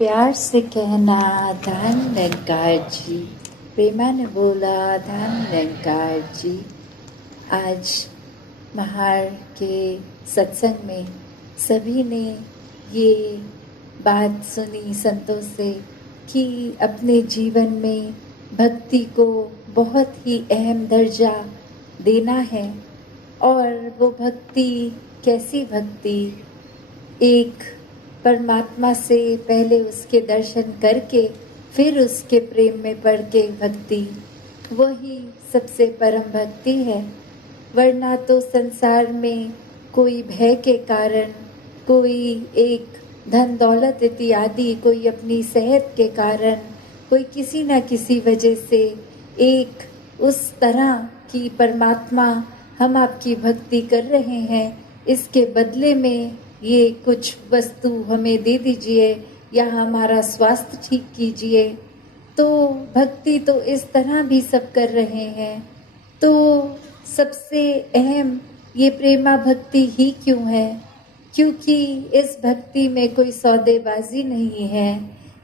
प्यार से कहना धन निरंकार जी। प्रेमा ने बोला धन निरंकार जी। आज महार के सत्संग में सभी ने ये बात सुनी संतों से कि अपने जीवन में भक्ति को बहुत ही अहम दर्जा देना है। और वो भक्ति कैसी भक्ति, एक परमात्मा से पहले उसके दर्शन करके फिर उसके प्रेम में पड़ के भक्ति, वही सबसे परम भक्ति है। वरना तो संसार में कोई भय के कारण, कोई एक धन दौलत इत्यादि, कोई अपनी सेहत के कारण, कोई किसी न किसी वजह से एक उस तरह की परमात्मा हम आपकी भक्ति कर रहे हैं, इसके बदले में ये कुछ वस्तु हमें दे दीजिए या हमारा स्वास्थ्य ठीक कीजिए। तो भक्ति तो इस तरह भी सब कर रहे हैं। तो सबसे अहम ये प्रेमा भक्ति ही क्यों है? क्योंकि इस भक्ति में कोई सौदेबाजी नहीं है।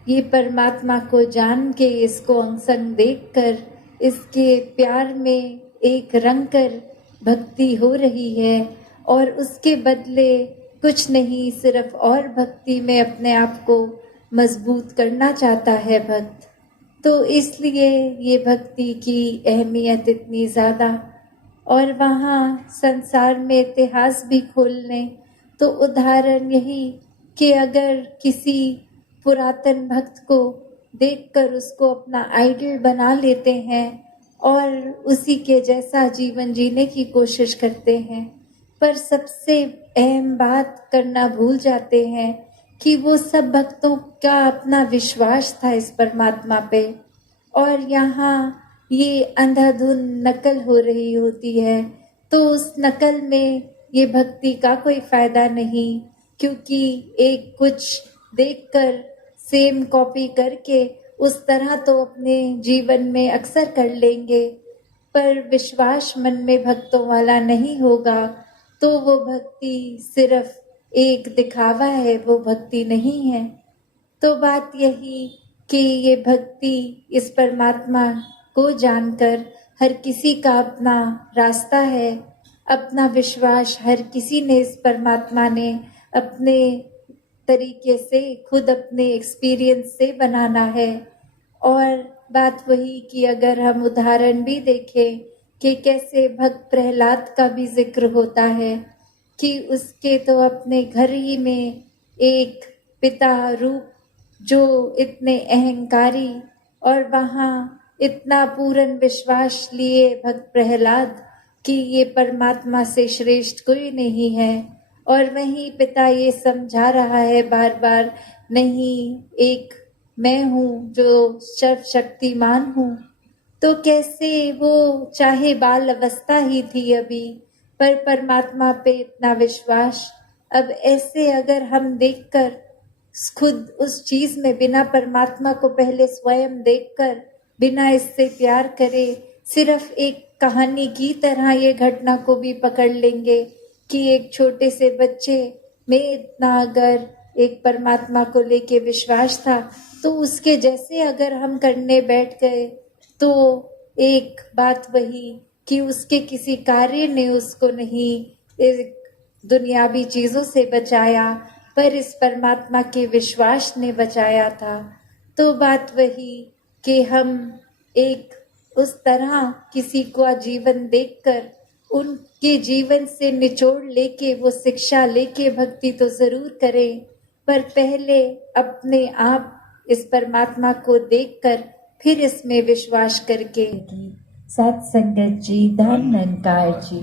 ये परमात्मा को जान के, इसको अंग-संग देखकर, इसके प्यार में एक रंग कर भक्ति हो रही है और उसके बदले कुछ नहीं, सिर्फ और भक्ति में अपने आप को मजबूत करना चाहता है भक्त। तो इसलिए ये भक्ति की अहमियत इतनी ज़्यादा। और वहाँ संसार में इतिहास भी खोल लें तो उदाहरण यही कि अगर किसी पुरातन भक्त को देखकर उसको अपना आइडल बना लेते हैं और उसी के जैसा जीवन जीने की कोशिश करते हैं, पर सबसे अहम बात करना भूल जाते हैं कि वो सब भक्तों का अपना विश्वास था इस परमात्मा पे। और यहाँ ये अंधाधुंध नकल हो रही होती है, तो उस नकल में ये भक्ति का कोई फायदा नहीं, क्योंकि एक कुछ देखकर सेम कॉपी करके उस तरह तो अपने जीवन में अक्सर कर लेंगे, पर विश्वास मन में भक्तों वाला नहीं होगा तो वो भक्ति सिर्फ एक दिखावा है, वो भक्ति नहीं है। तो बात यही कि ये भक्ति इस परमात्मा को जानकर हर किसी का अपना रास्ता है, अपना विश्वास हर किसी ने इस परमात्मा ने अपने तरीके से, खुद अपने एक्सपीरियंस से बनाना है। और बात वही कि अगर हम उदाहरण भी देखें कि कैसे भक्त प्रहलाद का भी जिक्र होता है कि उसके तो अपने घर ही में एक पिता रूप जो इतने अहंकारी, और वहाँ इतना पूर्ण विश्वास लिए भक्त प्रहलाद कि ये परमात्मा से श्रेष्ठ कोई नहीं है, और वहीं पिता ये समझा रहा है बार बार, नहीं, एक मैं हूँ जो सर्वशक्तिमान हूँ। तो कैसे वो चाहे बाल अवस्था ही थी अभी, पर परमात्मा पे इतना विश्वास। अब ऐसे अगर हम देखकर खुद उस चीज में बिना परमात्मा को पहले स्वयं देखकर, बिना इससे प्यार करे, सिर्फ एक कहानी की तरह ये घटना को भी पकड़ लेंगे कि एक छोटे से बच्चे में इतना अगर एक परमात्मा को लेके विश्वास था, तो उसके जैसे अगर हम करने बैठ गए तो एक बात वही कि उसके किसी कार्य ने उसको नहीं एक दुनियावी चीजों से बचाया, पर इस परमात्मा के विश्वास ने बचाया था। तो बात वही कि हम एक उस तरह किसी का जीवन देखकर उनके जीवन से निचोड़ लेके, वो शिक्षा लेके भक्ति तो जरूर करें, पर पहले अपने आप इस परमात्मा को देखकर फिर इसमें विश्वास करके। सत्संगत जी, धन निरंकार जी।